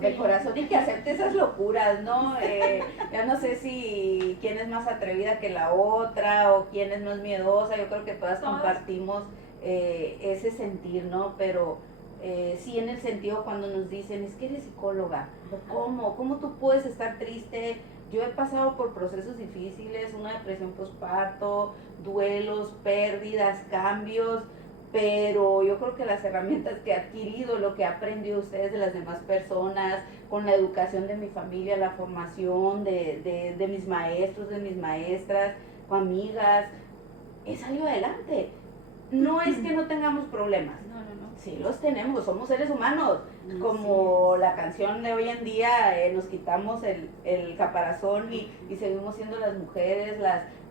de corazón y que acepte esas locuras, ¿no? Ya no sé si quién es más atrevida que la otra o quién es más miedosa, yo creo que todas compartimos ese sentir, ¿no? Pero sí, en el sentido cuando nos dicen, es que eres psicóloga, ¿cómo tú puedes estar triste? Yo he pasado por procesos difíciles, una depresión postparto, duelos, pérdidas, cambios, pero yo creo que las herramientas que he adquirido, lo que he aprendido ustedes de las demás personas, con la educación de mi familia, la formación de mis maestros, de mis maestras, amigas, he salido adelante. No es que no tengamos problemas, sí los tenemos, somos seres humanos, como la canción de hoy en día, nos quitamos el caparazón y seguimos siendo las mujeres,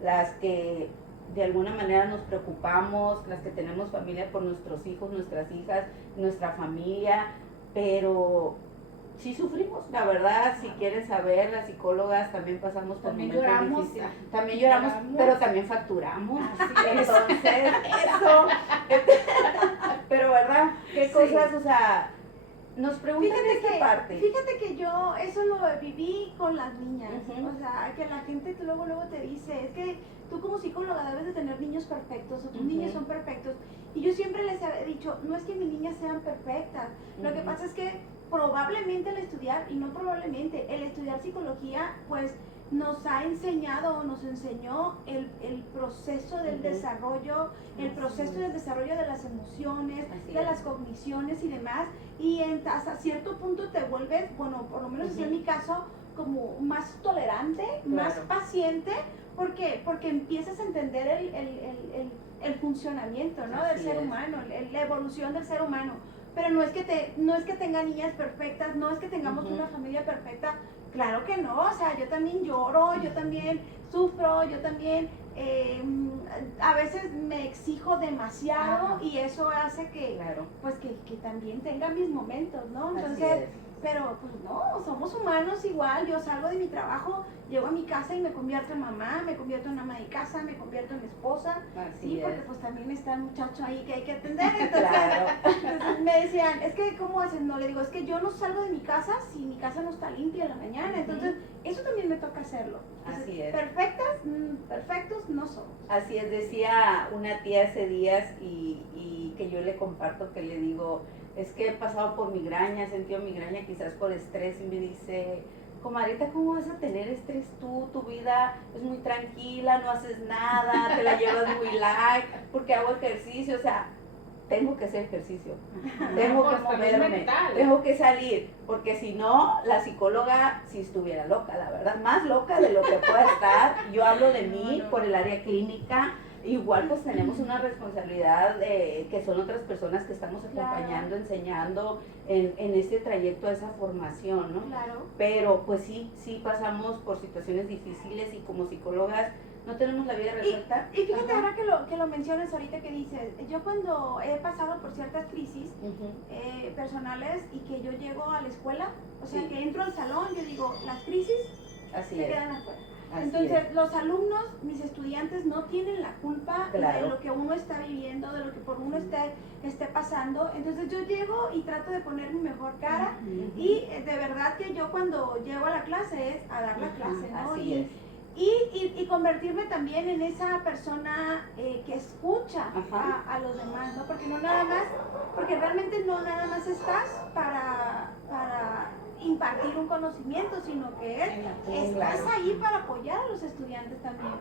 las que de alguna manera nos preocupamos, las que tenemos familia por nuestros hijos, nuestras hijas, nuestra familia, pero sí sufrimos, la verdad. Si quieren saber, las psicólogas también pasamos por también momentos lloramos, difíciles, también lloramos, pero también facturamos. Entonces, eso, pero verdad, qué cosas, o sea, nos preguntan esta parte. Fíjate que yo eso lo viví con las niñas, o sea, que la gente luego te dice, es que tú como psicóloga debes de tener niños perfectos, o tus niñas son perfectos, y yo siempre les he dicho, no es que mis niñas sean perfectas, lo que pasa es que probablemente el estudiar, y no probablemente, el estudiar psicología, pues nos ha enseñado o nos enseñó el proceso del desarrollo, el proceso del desarrollo de las emociones, de las cogniciones y demás, y hasta cierto punto te vuelves, bueno, por lo menos en mi caso, como más tolerante, más paciente, porque empiezas a entender el funcionamiento, ¿no? del ser humano, la evolución del ser humano. Pero no es que tenga niñas perfectas, no es que tengamos una familia perfecta, claro que no, o sea, yo también lloro, yo también sufro, yo también a veces me exijo demasiado y eso hace que, pues que también tenga mis momentos, ¿no? Entonces, pero pues no, somos humanos igual, yo salgo de mi trabajo, llego a mi casa y me convierto en mamá, me convierto en ama de casa, me convierto en esposa, porque pues también está el muchacho ahí que hay que atender, entonces me decían, es que ¿cómo haces? No, le digo, es que yo no salgo de mi casa si mi casa no está limpia en la mañana, entonces eso también me toca hacerlo. Entonces, así es. Perfectos no somos. Así es, decía una tía hace días y que yo le comparto, que le digo, es que he pasado por migraña, he sentido migraña quizás por estrés, y me dice, comadrita, ¿cómo vas a tener estrés tú? Tu vida es muy tranquila, no haces nada, te la llevas muy light, porque hago ejercicio, o sea, tengo que hacer ejercicio, tengo que moverme, tengo que salir, porque si no, la psicóloga, si estuviera loca, la verdad, más loca de lo que pueda estar. Yo hablo de mí por el área clínica. Igual pues tenemos una responsabilidad que son otras personas que estamos acompañando, enseñando en este trayecto, a esa formación, ¿no? Pero pues sí pasamos por situaciones difíciles y como psicólogas no tenemos la vida resuelta. Y fíjate ahora que lo mencionas ahorita, que dices, yo cuando he pasado por ciertas crisis personales y que yo llego a la escuela, o sea que entro al salón, yo digo, las crisis se quedan afuera. Entonces, los alumnos, mis estudiantes, no tienen la culpa de lo que uno está viviendo, de lo que por uno esté pasando. Entonces, yo llego y trato de poner mi mejor cara y de verdad que yo cuando llego a la clase es a dar la clase, ¿no? Y convertirme también en esa persona que escucha a los demás, ¿no? Porque realmente no nada más estás para impartir un conocimiento, sino que estás ahí para apoyar a los estudiantes también,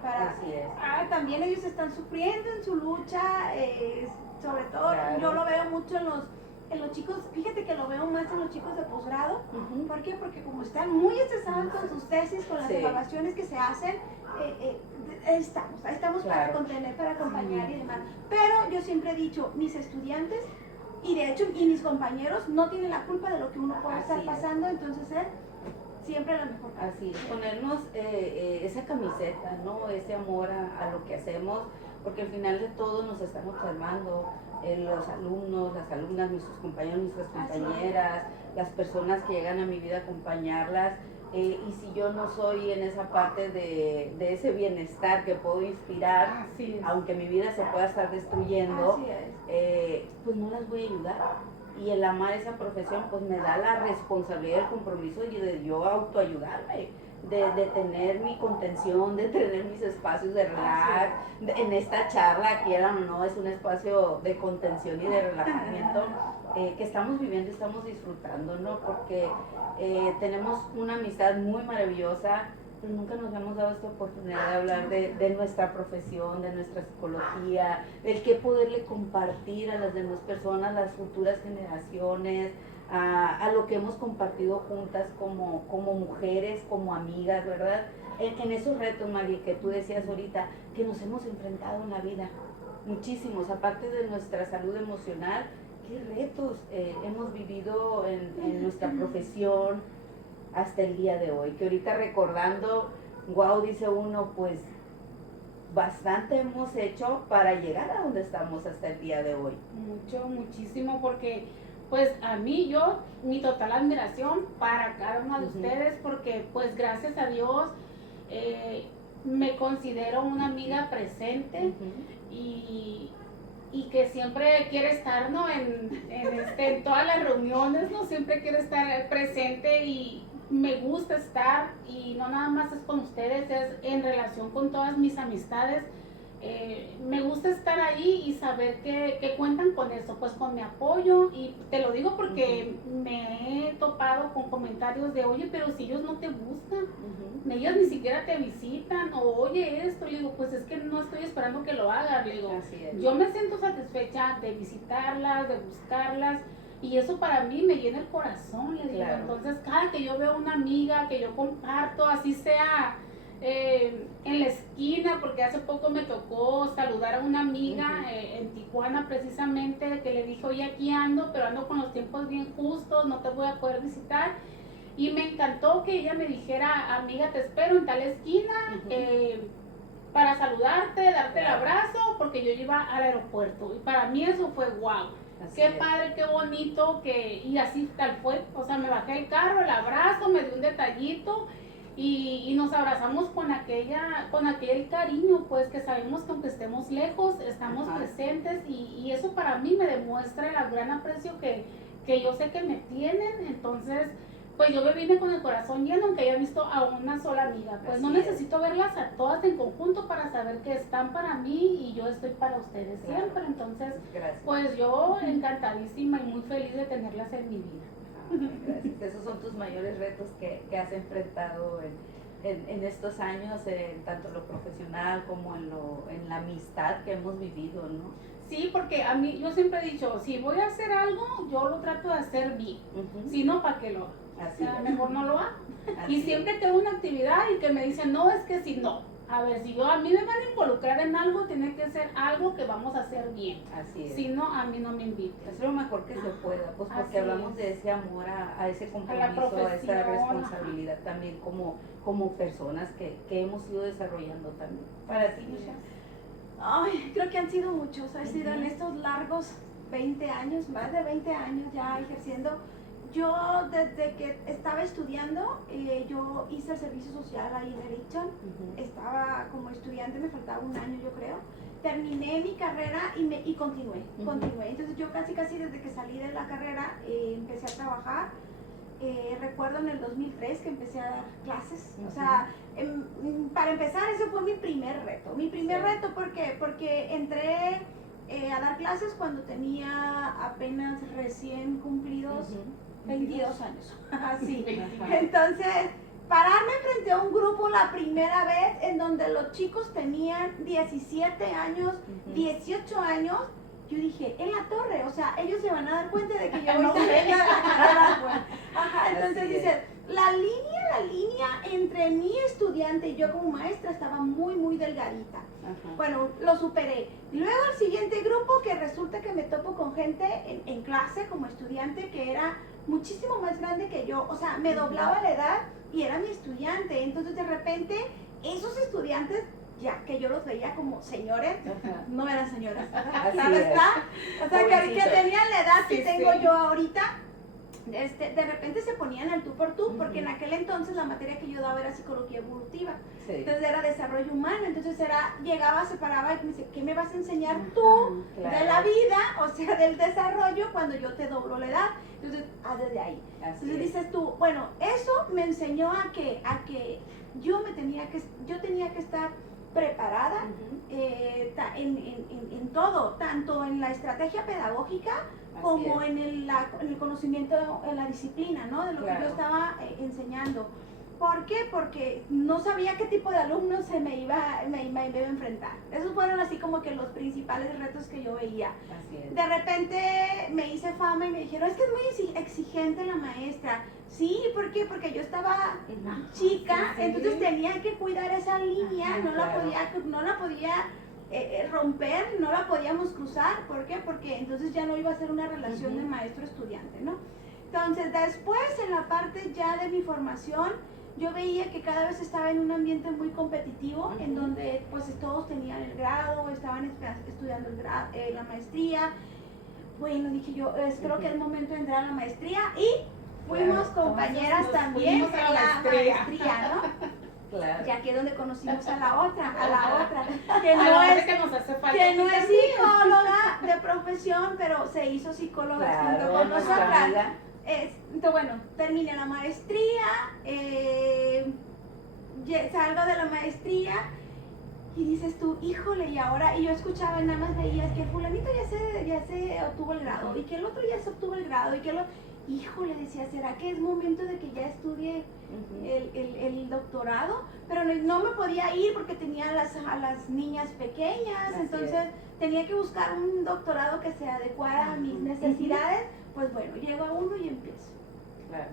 también ellos están sufriendo en su lucha, sobre todo yo lo veo mucho en los chicos, fíjate que lo veo más en los chicos de posgrado. ¿Por qué? Porque como están muy estresados con sus tesis, con las evaluaciones que se hacen, estamos para contener, para acompañar y demás. Pero yo siempre he dicho, mis estudiantes y de hecho mis compañeros no tienen la culpa de lo que uno puede estar pasando, entonces siempre lo mejor. Así es, ponernos esa camiseta, ¿no? Ese amor a lo que hacemos, porque al final de todo nos estamos formando, los alumnos, las alumnas, nuestros compañeros, nuestras compañeras, las personas que llegan a mi vida a acompañarlas. Y si yo no soy en esa parte de ese bienestar que puedo inspirar, aunque mi vida se pueda estar destruyendo, pues no las voy a ayudar. y el amar esa profesión pues me da la responsabilidad, el compromiso de yo autoayudarme, de tener mi contención, de tener mis espacios de relax. En esta charla, quieran o no, es un espacio de contención y de relajamiento que estamos viviendo y estamos disfrutando, ¿no? Porque tenemos una amistad muy maravillosa, pero nunca nos hemos dado esta oportunidad de hablar de nuestra profesión, de nuestra psicología, del qué poderle compartir a las demás personas, las futuras generaciones, a lo que hemos compartido juntas como mujeres, como amigas, ¿verdad? En esos retos, Mari, que tú decías ahorita, que nos hemos enfrentado en la vida, muchísimos, aparte de nuestra salud emocional, qué retos hemos vivido en nuestra profesión hasta el día de hoy, que ahorita recordando, wow, dice uno, pues bastante hemos hecho para llegar a donde estamos hasta el día de hoy. Muchísimo, porque pues a mí, mi total admiración para cada uno de ustedes, porque pues gracias a Dios me considero una amiga presente y que siempre quiere estar, ¿no? En todas las reuniones, ¿no? Siempre quiere estar presente y me gusta estar, y no nada más es con ustedes, es en relación con todas mis amistades. Me gusta estar ahí y saber que cuentan con eso, pues con mi apoyo, y te lo digo porque me he topado con comentarios de, oye, pero si ellos no te buscan, ellos ni siquiera te visitan, o oye esto, le digo, pues es que no estoy esperando que lo hagas, le digo, yo me siento satisfecha de visitarlas, de buscarlas, y eso para mí me llena el corazón, le digo. Claro. Entonces cada que yo veo una amiga que yo comparto, así sea en la esquina, porque hace poco me tocó saludar a una amiga en Tijuana precisamente, que le dije, oye, aquí ando, pero ando con los tiempos bien justos, no te voy a poder visitar, y me encantó que ella me dijera, amiga, te espero en tal esquina para saludarte, darte el abrazo, porque yo iba al aeropuerto, y para mí eso fue wow. Así qué es. Padre, qué bonito, y así tal fue, o sea, me bajé el carro, el abrazo, me dio un detallito, y nos abrazamos con aquel cariño, pues que sabemos que aunque estemos lejos, estamos presentes, y eso para mí me demuestra el gran aprecio que yo sé que me tienen. Entonces, pues yo me vine con el corazón lleno, aunque haya visto a una sola amiga, pues así no necesito verlas a todas en conjunto para saber que están para mí y yo estoy para ustedes siempre. Entonces, pues yo encantadísima y muy feliz de tenerlas en mi vida. Gracias. Esos son tus mayores retos que has enfrentado en estos años, tanto en lo profesional como en la amistad que hemos vivido, ¿no? Sí, porque a mí, yo siempre he dicho, si voy a hacer algo, yo lo trato de hacer bien, si no, ¿para qué lo hago? O sea, mejor no lo hago. Y siempre que hago una actividad y que me dicen, no, es que si no, a ver, si a mí me van a involucrar en algo, tiene que ser algo que vamos a hacer bien. Así es. Si no, a mí no me inviten. Es lo mejor que se pueda, pues porque hablamos de ese amor a ese compromiso, a esa responsabilidad también como personas que hemos ido desarrollando también. Para ti, Misha. Ay, creo que han sido muchos, han sido en estos largos 20 años, más de 20 años ya ejerciendo. Yo desde que estaba estudiando, yo hice el servicio social ahí en Erickson, estaba como estudiante, me faltaba un año yo creo, terminé mi carrera y continué. Entonces yo casi desde que salí de la carrera empecé a trabajar. Recuerdo en el 2003 que empecé a dar clases, o sea, para empezar ese fue mi primer reto, reto porque entré a dar clases cuando tenía apenas recién cumplidos 22 años, así. Entonces, pararme frente a un grupo la primera vez en donde los chicos tenían 17 años, 18 años, yo dije, en la torre, o sea, ellos se van a dar cuenta de que yo voy saliendo de la carrera. Entonces dices, la línea entre mi estudiante y yo como maestra estaba muy delgadita. Bueno, lo superé. Luego el siguiente grupo, que resulta que me topo con gente en clase como estudiante que era muchísimo más grande que yo, o sea, me doblaba la edad y era mi estudiante. Entonces de repente esos estudiantes, ya que yo los veía como señores, no eran señoras, claro está, o sea, que tenían la edad que tengo yo ahorita, de repente se ponían al tú por tú, porque en aquel entonces la materia que yo daba era psicología evolutiva. Sí. Entonces era desarrollo humano, entonces llegaba, se paraba y me dice, ¿qué me vas a enseñar tú Claro. de la vida, o sea, del desarrollo, cuando yo te doblo la edad? Entonces, desde ahí. Así Entonces es. dices tú, bueno, eso me enseñó a que yo tenía que estar preparada Ujú. en todo, tanto en la estrategia pedagógica Así como es. en el conocimiento, en la disciplina, ¿no? De lo que Claro. yo estaba enseñando. ¿Por qué? Porque no sabía qué tipo de alumnos me iba a enfrentar. Esos fueron así como que los principales retos que yo veía. Así es. De repente me hice fama y me dijeron, es que es muy exigente la maestra. Sí, ¿por qué? Porque yo estaba chica, Sí. entonces tenía que cuidar esa línea, Ajá, no la claro. podía romper, no la podíamos cruzar. ¿Por qué? Porque entonces ya no iba a ser una relación Ujú. de maestro-estudiante, ¿no? Entonces, después en la parte ya de mi formación, yo veía que cada vez estaba en un ambiente muy competitivo, Ujú. en donde pues todos tenían el grado, estaban estudiando la maestría. Bueno, dije yo, creo que es momento de entrar a la maestría y fuimos Claro. compañeras Entonces, nos también fuimos en a la la maestría. maestría, ¿no? Claro. Ya que es donde conocimos a la otra, que A no la hora es, que nos hace falta que no aquí es también. psicóloga de profesión, pero se hizo psicóloga junto Claro, con nuestra nosotras. amiga. Entonces, bueno, terminé la maestría, salgo de la maestría y dices tú, híjole, y ahora, y yo escuchaba, nada más veías que fulanito ya se obtuvo el grado, y que el otro ya se obtuvo el grado, y que híjole, decía, ¿será que es momento de que ya estudie Ujú. el doctorado? Pero no me podía ir porque tenía a las niñas pequeñas, Así entonces tenía que buscar un doctorado que se adecuara a mis Ujú. necesidades. Pues bueno, llego a uno y empiezo. Claro.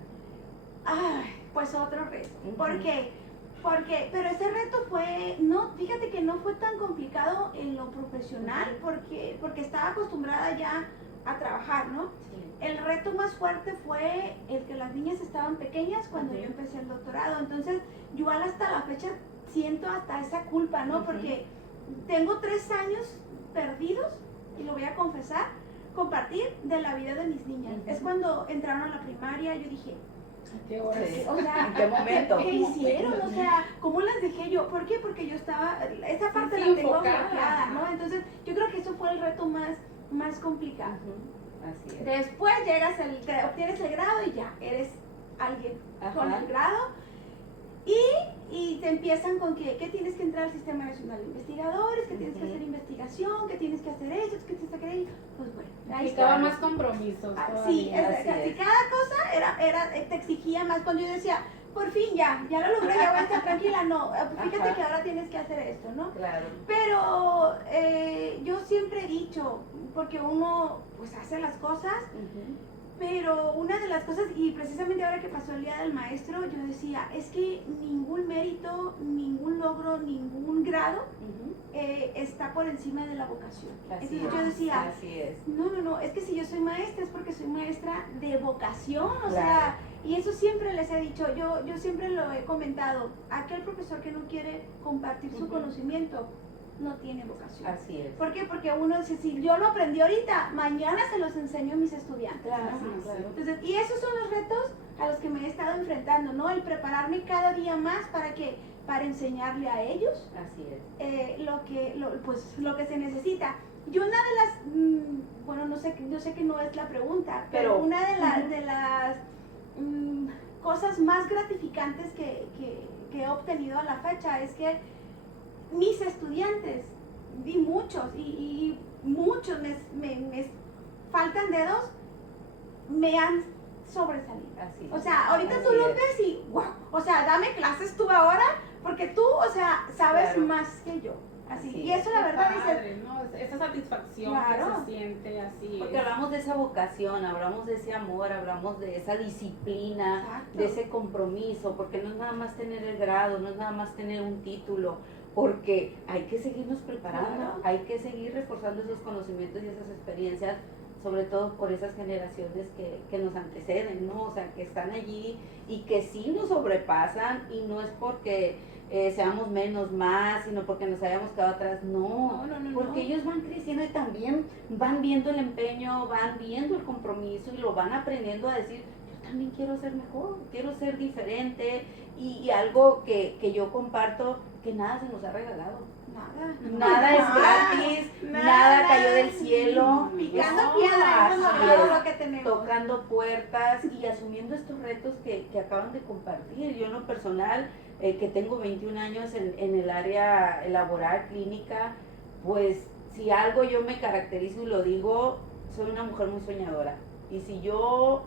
Ay, pues otro reto. Ujú. ¿Por qué? Pero ese reto fíjate que no fue tan complicado en lo profesional, porque estaba acostumbrada ya a trabajar, ¿no? Sí. El reto más fuerte fue el que las niñas estaban pequeñas cuando Ujú. yo empecé el doctorado. Entonces, yo hasta la fecha siento hasta esa culpa, ¿no? Ujú. Porque tengo 3 años perdidos, y lo voy a confesar, compartir de la vida de mis niñas. Ujú. Es cuando entraron a la primaria, yo dije, ¿Qué hora Sí. es? o sea, ¿En qué momento? ¿qué hicieron? O sea, ¿cómo las dejé yo? ¿Por qué? Porque yo estaba, esa parte Sí, la tengo enfocada. bloqueada, ¿no? Entonces, yo creo que eso fue el reto más complicado. Ujú. Así es. Después obtienes el grado y ya, eres alguien con Ajá. el grado. Y te empiezan con que tienes que entrar al Sistema Nacional de Investigadores, que tienes que Ujú. hacer investigación, que tienes que hacer eso, que tienes que hacer ello. Pues bueno, ahí Implicaba está. más compromisos. Sí, todavía. Así casi es. cada cosa te exigía más. Cuando yo decía, por fin ya lo logré, ya voy a estar tranquila. No, fíjate Ajá. que ahora tienes que hacer esto, ¿no? Claro. Pero yo siempre he dicho, porque uno pues hace las cosas, Ujú. pero una de las cosas, y precisamente ahora que pasó el Día del Maestro, yo decía, es que ningún mérito, ningún logro, ningún grado Ujú. está por encima de la vocación. Así Entonces es. yo decía, Así es. no, es que si yo soy maestra es porque soy maestra de vocación, o Claro. sea, y eso siempre les he dicho, yo siempre lo he comentado, aquel profesor que no quiere compartir su Ujú. conocimiento no tiene vocación. Así es. ¿Por qué? Porque uno dice, si yo lo aprendí ahorita, mañana se los enseño a mis estudiantes. Claro, Ajá. claro. Entonces, y esos son los retos a los que me he estado enfrentando, ¿no? El prepararme cada día más para enseñarle a ellos Así es. lo que se necesita. Y una de las, bueno, no sé que no es la pregunta, pero Pero- una de las cosas más gratificantes que he obtenido a la fecha es que mis estudiantes, y muchos, y muchos me faltan dedos, me han sobresalido. Así es. O sea, ahorita Así tú lo es. ves y, wow, o sea, dame clases tú ahora, porque tú, o sea, sabes Claro. más que yo. Así. Así Y es. eso la verdad Qué dices, padre, ¿no? Esa satisfacción Claro. que se siente así. Porque hablamos de esa vocación, hablamos de ese amor, hablamos de esa disciplina, Exacto. de ese compromiso, porque no es nada más tener el grado, no es nada más tener un título, porque hay que seguirnos preparando, Claro. hay que seguir reforzando esos conocimientos y esas experiencias, sobre todo por esas generaciones que nos anteceden, ¿no? O sea, que están allí y que sí nos sobrepasan, y no es porque seamos menos más, sino porque nos hayamos quedado atrás, no, No. porque ellos van creciendo y también van viendo el empeño, van viendo el compromiso y lo van aprendiendo a decir, yo también quiero ser mejor, quiero ser diferente y algo que yo comparto, que nada se nos ha regalado. Nada es gratis, nada cayó del cielo. Picando No, piedra hemos así logrado es, lo que tenemos. tocando puertas y asumiendo estos retos que acaban de compartir. Yo en lo personal, que tengo 21 años en el área laboral, clínica, pues si algo yo me caracterizo y lo digo, soy una mujer muy soñadora. Y si yo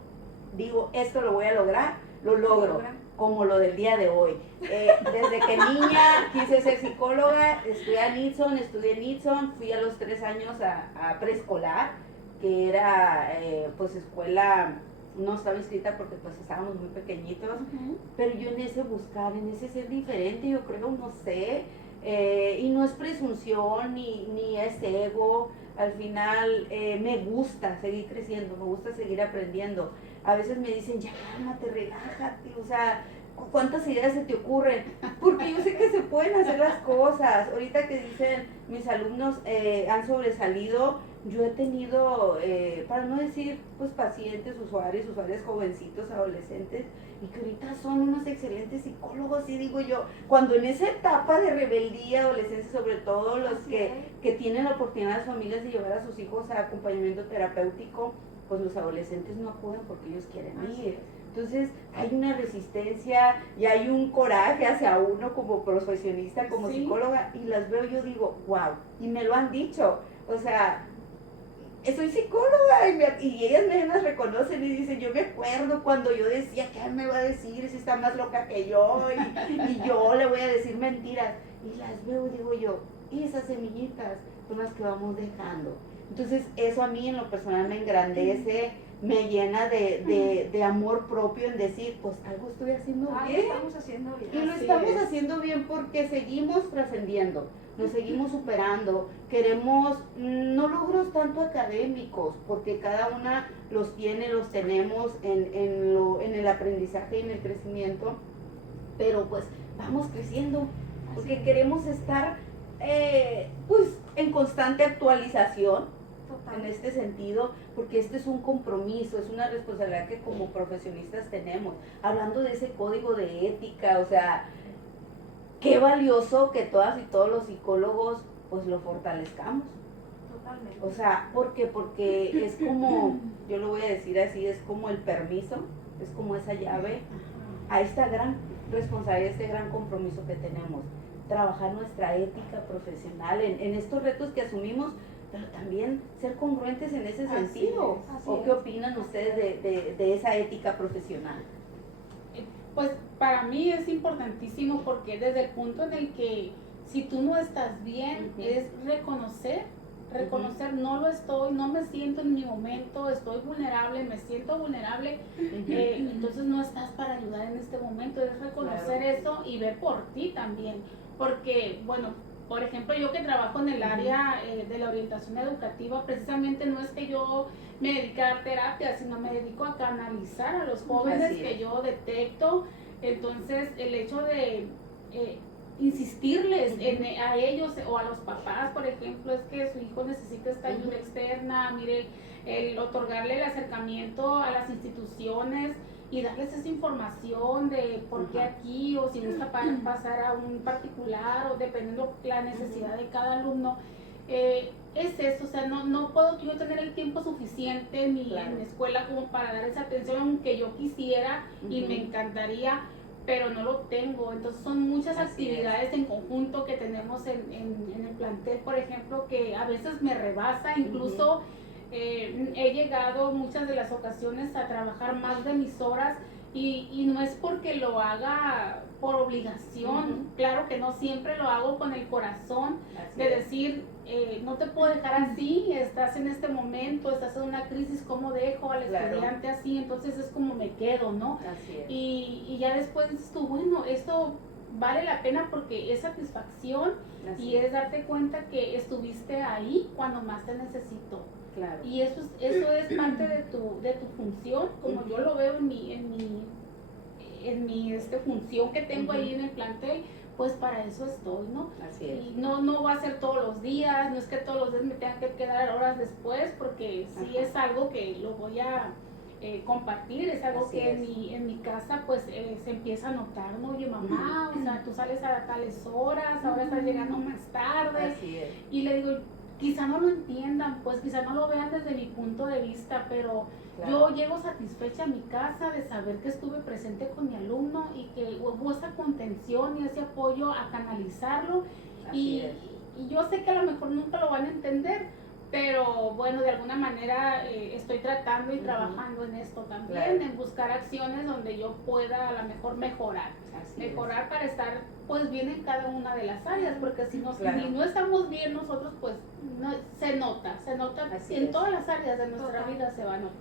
digo, esto lo voy a lograr, lo logro, como lo del día de hoy. Desde que niña quise ser psicóloga, estudié en Nixon, fui a los 3 años a preescolar, que era pues escuela, no estaba inscrita porque pues estábamos muy pequeñitos, pero yo en ese buscar, en ese ser diferente, yo creo, no sé, y no es presunción ni es ego. Al final me gusta seguir creciendo, me gusta seguir aprendiendo. A veces me dicen, ya cálmate, relájate, o sea, ¿cuántas ideas se te ocurren? Porque yo sé que se pueden hacer las cosas. Ahorita que dicen, mis alumnos han sobresalido, yo he tenido, para no decir, pues pacientes, usuarias jovencitos, adolescentes, y que ahorita son unos excelentes psicólogos, y digo yo, cuando en esa etapa de rebeldía, adolescencia, sobre todo los que tienen la oportunidad, las familias, de llevar a sus hijos a acompañamiento terapéutico, pues los adolescentes no acuden porque ellos quieren ir. Entonces hay una resistencia y hay un coraje hacia uno como profesionista, como psicóloga, y las veo, yo digo, wow, y me lo han dicho, o sea, soy psicóloga y ellas me reconocen y dicen, yo me acuerdo cuando yo decía, ¿qué me va a decir si está más loca que yo? Y yo le voy a decir mentiras. Y las veo y digo yo, y esas semillitas son las que vamos dejando. Entonces eso a mí en lo personal me engrandece, me llena de amor propio en decir, pues algo estoy haciendo bien. Lo estamos haciendo bien. Y lo estamos haciendo bien porque seguimos trascendiendo, nos seguimos superando, queremos no logros tanto académicos, porque cada una los tenemos en el aprendizaje y en el crecimiento, pero pues vamos creciendo, porque queremos estar pues en constante actualización. En este sentido, porque este es un compromiso, es una responsabilidad que como profesionistas tenemos. Hablando de ese código de ética, o sea, qué valioso que todas y todos los psicólogos pues lo fortalezcamos. Totalmente. O sea, ¿por qué? Porque es como, yo lo voy a decir así, es como el permiso, es como esa llave a esta gran responsabilidad, este gran compromiso que tenemos. Trabajar nuestra ética profesional en estos retos que asumimos, pero también ser congruentes en ese sentido. ¿O qué opinan ustedes de esa ética profesional? Pues para mí es importantísimo porque desde el punto en el que si tú no estás bien, es reconocer, no lo estoy, no me siento en mi momento, estoy vulnerable, me siento vulnerable, entonces no estás para ayudar en este momento, es reconocer eso y ver por ti también, porque bueno, por ejemplo, yo que trabajo en el área de la orientación educativa, precisamente no es que yo me dedique a terapia, sino me dedico a canalizar a los jóvenes que yo detecto. Entonces, el hecho de insistirles a ellos o a los papás, por ejemplo, es que su hijo necesita esta ayuda externa, mire, el otorgarle el acercamiento a las instituciones y darles esa información de por qué aquí, o si gusta pasar a un particular, o dependiendo la necesidad de cada alumno. Es eso, o sea, no puedo yo tener el tiempo suficiente ni en la escuela como para dar esa atención, aunque yo quisiera y me encantaría, pero no lo tengo. Entonces son muchas actividades en conjunto que tenemos en el plantel, por ejemplo, que a veces me rebasa, incluso he llegado muchas de las ocasiones a trabajar más de mis horas y no es porque lo haga por obligación, claro que no, siempre lo hago con el corazón de decir, no te puedo dejar así, estás en este momento, estás en una crisis, ¿cómo dejo al estudiante así? Entonces es como me quedo, ¿no? Así es. Y ya después dices tú, bueno, esto vale la pena porque es satisfacción y es darte cuenta que estuviste ahí cuando más te necesito. Claro. Y eso es parte de tu función, como yo lo veo en mi función que tengo ahí en el plantel, pues para eso estoy, ¿no? Así es. Y no va a ser todos los días, no es que todos los días me tenga que quedar horas después, porque sí es algo que lo voy a compartir, es algo Así que es. en mi casa pues se empieza a notar, ¿no? Oye, mamá, o sea, tú sales a tales horas, ahora estás llegando más tarde. Así es. Y le digo, quizá no lo entiendan, pues quizá no lo vean desde mi punto de vista, pero Claro. yo llego satisfecha a mi casa de saber que estuve presente con mi alumno y que hubo esa contención y ese apoyo a canalizarlo. Así es. Y yo sé que a lo mejor nunca lo van a entender, pero bueno, de alguna manera estoy tratando y trabajando en esto también, Claro. en buscar acciones donde yo pueda a lo mejor mejorar. Así Mejorar para estar pues bien en cada una de las áreas, porque si Claro. no estamos bien nosotros, pues no, se nota Así en es. todas las áreas de nuestra Total. vida se va a notar.